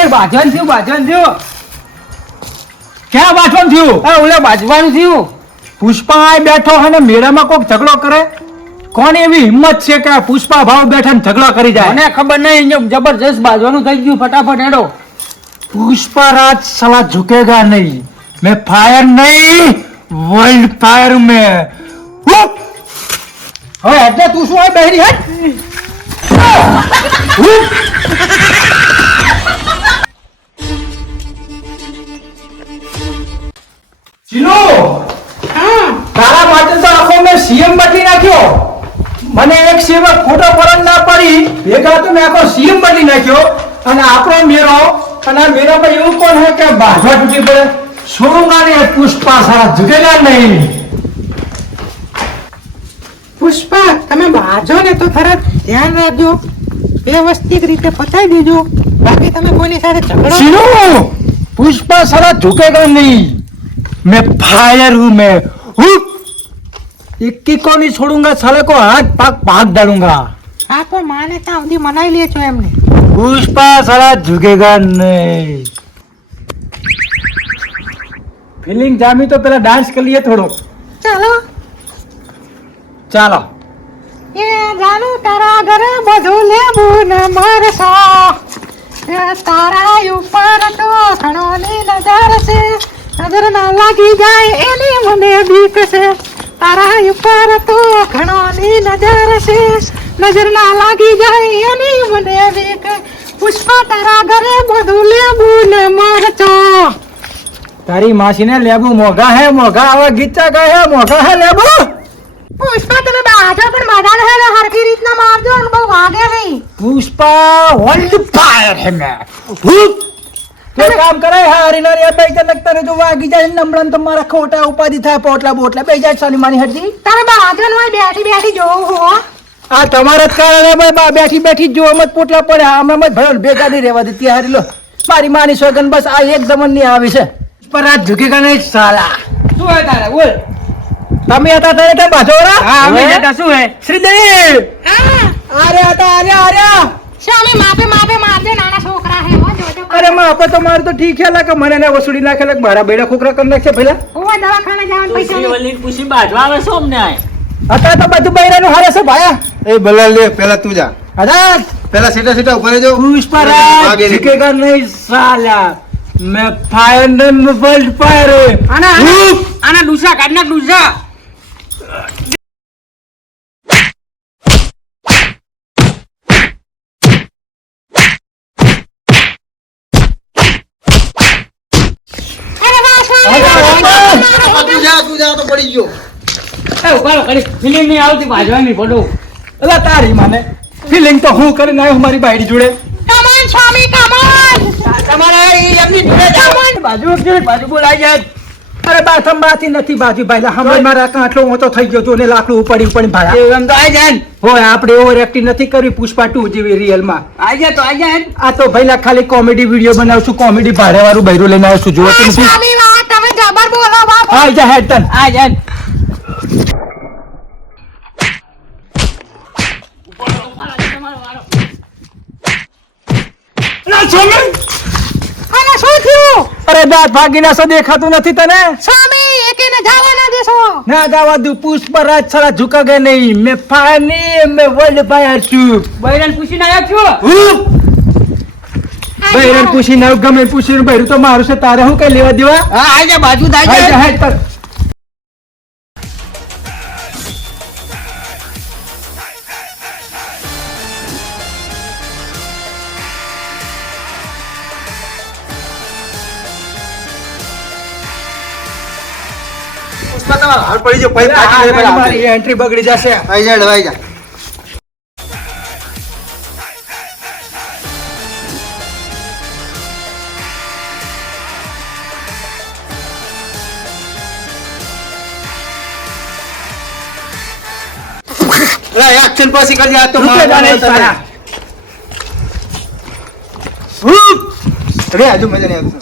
એ બાજવાન થયું ક્યાં બાજવાનું થયું? ઓલે બાજવાનું થયું. પુષ્પા આ બેઠો અને મેળામાં કોક ઝઘડો કરે. કોણ એવી હિંમત છે કે પુષ્પા ભાવ બેઠા ને ઝઘડો કરી જાય? મને ખબર નહીં, જબરજસ્ત બાજવાનું થઈ ગયું. ફટાફટ હેડો. पुष्पा राज साला झुकेगा नहीं. मैं फायर नहीं, वर्ल्ड फायर में. હવે એટલે તું શું હોય બહેરી હેડ. ચીનુ, તારા માટે તો આખો મેં સીએમ બદલી નાખ્યો. મને એક સીએમ ખોટો પરત ના પડી ભેગા તો મેં આખો સીએમ બદલી નાખ્યો. અને આપણો મેરો અને આ મેરામાં એવું કોણ હે કે બાજવા તૂટી પડે? છોડુંગા ને પુષ્પા સારા ઝુકેગા નહીં. પુષ્પા તમે બાજો ને તો ખરા ધ્યાન રાખજો, વ્યવસ્થિત રીતે પતાવી દેજો, બાકી તમે કોઈની સાથે ઝઘડો. चीनू, पुष्पा साला झुकेगा नहीं. मैं फायर हूँ. मैं इक्की को नहीं छोड़ूंगा. साले को हाथ पाक डालूंगा. હા તો માને ત્યાં સુધી મનાઈ લેજો એમને. पुष्पा साला झुकेगा नहीं. फीलिंग जामी तो पहला डांस कर लिए थोड़ो. ચાલો ચાલો. એ જાનું તારા ઘરે બધું લેવું ને મારસો, એ તારા ઉપર તો ઘણોની નજર છે, નજર ના લાગી જાય એની મને બીક છે. તારા ઉપર તો ઘણોની નજર છે, નજર ના લાગી જાય એની મને બીક. પુષ્પા તારા ઘરે બધું લેવું ને મારસો. તારી માસી ને લેબુ મોઘા હે, મોઘા આવા ગીચા ગયા મોઘા હે લેબુ. પુષ્પા તમે બાજો પણ બધાને હે હરખી રીતના મારજો અને બહુ વાગે નહીં. पुष्पा वर्ल्ड फायर है. मैं तो काम करे हरिनार या बेच लगता रे जो वागी जाए नंबरन तुम्हारा खोटा उपाधि था पोटला बोटला बेच जाए सानी मानी हटजी. તારે બાજો ને બેઠી બેઠી જોવું હો. આ તમારા જ કારણે ભાઈ બા બેઠી બેઠી જો મત પોટલા પડ્યા અમે મત ભરણ ભેગા નહીં રહેવા દેતી હારી લો. મારી માની સોગન બસ આ એક દમન ની આવી છે. પર આ ઝુકેગા નહીં સાલા. શું હોય તારે બોલ. તમે હતા તારે ત્યાં બાજોરા? હા અમે જતા શું હે શ્રીદેવ હા અરે હતા અરે શામે માપે માપે મારજે, નાના છોકરા હે હો જોજો. અરે માં આપે તો મારે તો ઠીક છે કે મને ને વસૂડી નાખે લે મારા બેડા ખોખરા કરી નાખશે પેલા. ઓવા દવાખાને જવાનું પૈસા નહીં. વલીન પૂછી બાજવા આવે છો અમને આય. હતા તો બધું બૈરાનું હારે છે ભાયા. એ બલા લે પેલા તું જા, અરે પેલા સીટા સીટા ઉપર જો. पुष्पा राज झुकेगा नहीं साला. मैं फायर नहीं वर्ल्ड फायर है. આના ડુસા કાઢના ડુસા. અરે વાહ તું જા તો પડી ગયો. એ ઉભારો કરી ફિલિંગ નહીં આવતી બાજવાની પડો. અલા તારી માને ફીલિંગ તો હું કરીને આવ્યો મારી બાયડી જોડે. કમોન સ્વામી કમોન. તમારે એમની જોડે જાવ. બાજુ બોલાઈ જાય. અરે બાથમ બાથી નથી બાજી ભાઈ હમણાં મારા કાંઠલો ઊંચો થઈ ગયો તો ને લાકડું ઉપાડી ભાડા. એમ તો આઈ જાય. હોય આપણે ઓવર એક્ટિંગ નથી કરવી પુષ્પા 2 જેવી રિયલ માં. આઈ જાય તો આઈ જાય. આ તો ભાઈલા ખાલી કોમેડી વિડીયો બનાવશું, કોમેડી ભાડે વાળું બૈરું લઈને આવશું. જો વાહ સ્વામી વાહ, તમે જબર બોલો બાપ. હા જા હેડ તન. આઈ જાય. ના છોમે અને શું થયું અરે દાંત ભાગીના સો દેખાતું નથી તને? સ્વામી એકેને જવા ના દેશો. ના દાવા દુ પુષ્પા રાજ સાલા ઝુકા ગયે નહીં. મેં ફાયર નહીં મેં વર્લ્ડ ફાયર છું. બૈરન પૂછીને આવ્યા છો. બૈરન પૂછીને આવ ગમે પૂછીને બૈરું તો મારું છે તારે હું કઈ લેવા દેવા? હા આઈ જાય બાજુ આઈ હાલ જા જાય. હેડ તન. પુષ્પા તમારા હાલ પડી જો પછી પાછી લે પેલા મારી એન્ટ્રી બગડી જશે. આઈ જા ડવાઈ જા. અરે એક્શન પછી કરજે આ તો રૂકે જા નહીં સાલા. રે આજુ મજા નહીં આવતી.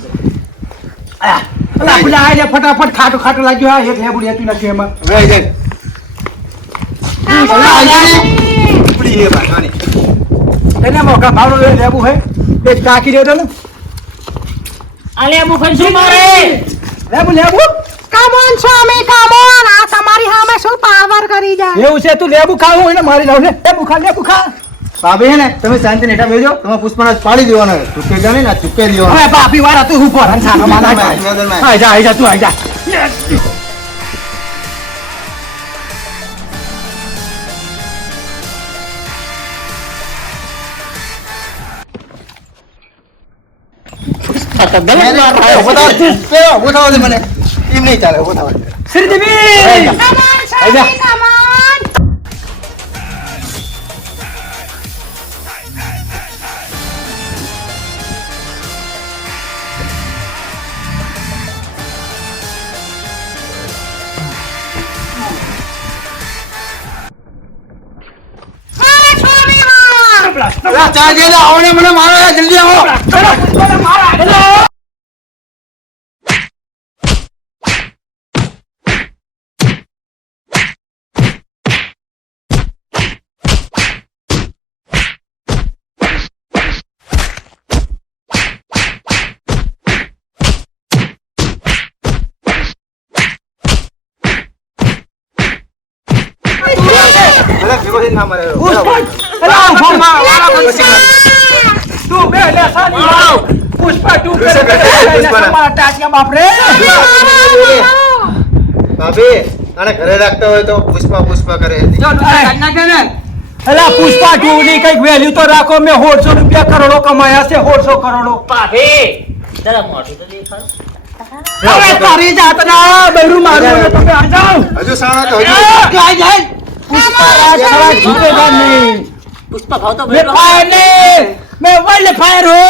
અલા પેલા આઈ જા ફટાફટ ખાટો ખાટો લાગ્યો. હા એક લેબુડી હતી નથી એમાં. રે આઈ જા. અરે આઈ જા ને. ઉપડી હે ભાગવાની. એને મોકા ભાવનો લેવું હે એ કાકી દેતો ને આલે મુખન શું મારે લેવું કમ ઓન સ્વામી કમ ઓન આ તમારી સામે શું પાવર કરી જાય એવું છે તું લેવું ખાવું હોય ને મારી લાવ લે લેવું ખા ભાભી હે ને તમે શાંતિ નેઠા બેજો તમે પુષ્પરાજ પાડી દેવાનો ચૂકે જાણે ને ચૂકે દેવાનો હવે બાપી વાળા તું ઉપર હંસાનો માના આઈ જા તું આઈ જા ઉભો થવા દે મને એમ નહીં ચાલે ઉભો થવા દે Sridevi come on Swami come on ચા દે આવો ને મને મારો જલ્દી આવો ભેગો થઈને ના મારે તું બે લે સાની પુષ્પા તું કરે મારા ટાટિયા બાપ રે ભાભી આને ઘરે રાખતા હોય તો પુષ્પા કરે અલા પુષ્પા તું ની કઈક વેલ્યુ તો રાખો મેં 150 રૂપિયા કરોડો કમાયા છે 150 કરોડો ભાભી જરા મોઢું તો દેખાડો હવે તારી જાતના બૈરું મારું ને તમે આ જાઓ હજુ સાણા તો હજુ આ જાય પુષ્પા રાજ જીતેગા નહીં પુષ્પા ભાવ તો मैं फायर नहीं मैं वर्ल्ड फायर हूँ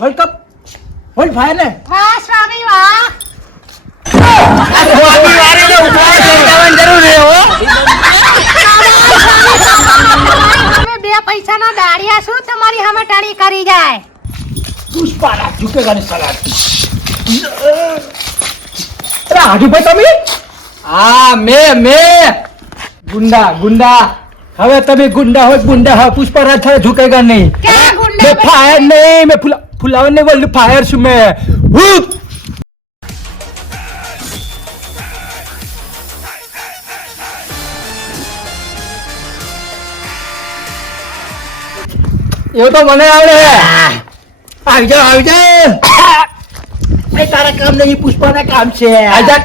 वर्ल्ड कप वर्ल्ड फायर ने વાહ સ્વામી વાહ जरूर है वो તમે બે પૈસાના દાડિયા શું તમારી સામે ટાણી કરી જાય पुष्पा राज झुकेगा नहीं साला अरे आजू भाई तभी हाँ मैं गुंडा હવે તમે ગુંડા હોય ગુંડા હોય પુષ્પરાજ થાય ઝુકેગા નહીં ક્યાં ગુંડા मैं फायर नहीं मैं फुलावन ने वर्ल्ड फायर છું मैं હું એવું તો મને આવડે આવી જાઓ એ તારા કામ નહીં પુષ્પાના કામ છે આજા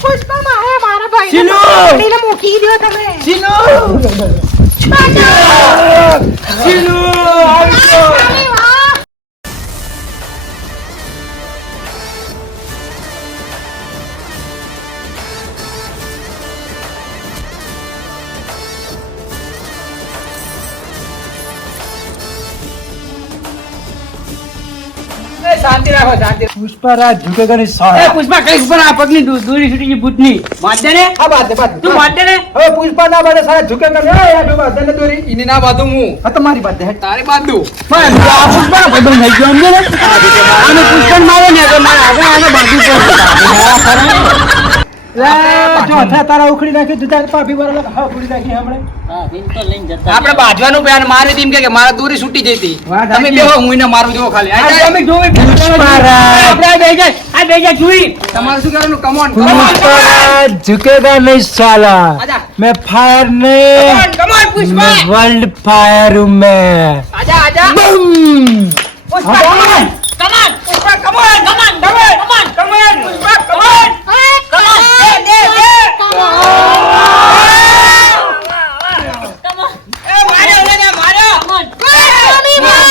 પુષ્પા મારે મારા ભાઈ શીલો! ને મૂકી દો તમે સ્વામી વાહ શાંતિ રાખો શાંતિ પુષ્પરાજ ઝુકેગા નહીં એ સાલા પુષ્પા કઈ ઉપર આ પગની દૂરી છૂટી ગઈ ભૂતની મારજે ને આ બાત તું મારજે ને હવે પુષ્પા ના બાદ સારા ઝુકેગા નહીં આ જો બાત ને દોરી ઇની ના બાદુ હું આ તમારી બાત હે તારી બાદુ પણ આ પુષ્પા ભાઈ થઈ ગયો સમજે ને આને પુષ્પા મારે ને તો મારે આગળ આને બાદુ જો અથા તારા ઉખડી નાખી તું તાર પાપી વાળા હા ઉખડી નાખી આપણે આપણે બાજવાનું બેન મારી દીમ કે મારા દૂરી છૂટી જઈતી વાત તમે સાચી. બેહો હું એને મારું દેવો ખાલી આ જાય. તમે જોવે આપણે આ બે જાય આ બે જાય જોઈ તમારે શું કરવાનું કમોન પુષ્પરાજ ઝુકેગા નહીં સાલા આજા. मैं फायर नहीं કમોન પુષ્પા मैं वर्ल्ड फायर हूँ मैं આજા આજા बम Pushpa come on Pushpa come on come on come on Pushpa come on દે એ માર્યો ને માર્યો સ્વામી વાહ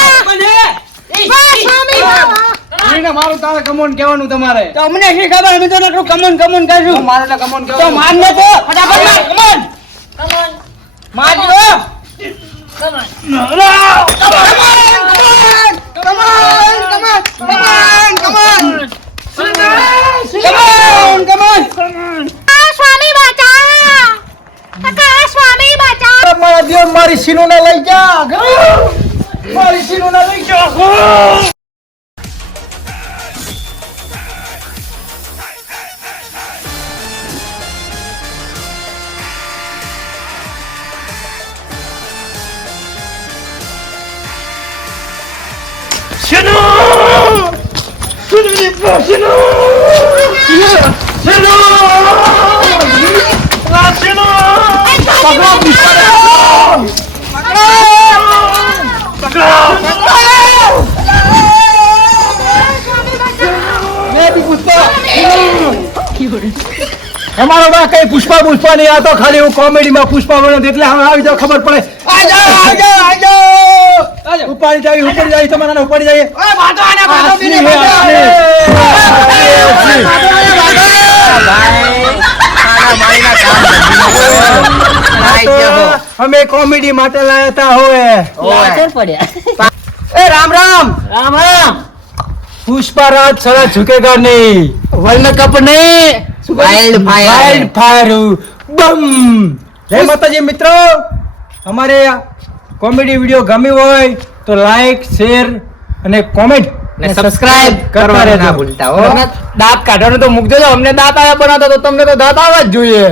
વાહ સ્વામી વાહ એને મારું તારે કમોન કમોન કહેવાનું તમારે. તો અમને શી ખબર, અમે તો નકરું કમોન કમોન કરશું. મારે તો કમોન તો કહેવાનું. મારને તો ફટાફટ માર, કમોન મારજો. સ્વામી બચા, સ્વામી બચા. મારા દેવ મારી સીનુને લઈ જા. મારી સીનુને લઈ જા. અમારો બા કઈ પુષ્પા નહીં, આ તો ખાલી હું કોમેડીમાં પુષ્પા બન્યો એટલે હવે આવી જાવ, ખબર પડે. ઉપાડી જાય તમારા ઉપાડી જાય. અમે કોમેડી માટે લાયા હતા હોય. એ રામ રામ રામ રામ. પુષ્પારાજ સડા ઝુકેગા નહીં. વર્લ્ડ કપ નહીં, વાઇલ્ડ વાઇલ્ડ ફાયર બમ. જય માતાજી મિત્રો, અમારે કોમેડી વિડીયો ગમ્યો હોય તો લાઈક, શેર અને કોમેન્ટ ને સબસ્ક્રાઇબ કરવાનું ના ભૂલતા હો. દાંત કાઢવાનું તો મૂકજો. અમને દાંત આવ્યા બનાવતા તો તમને તો દાંત આવવા જ જોઈએ.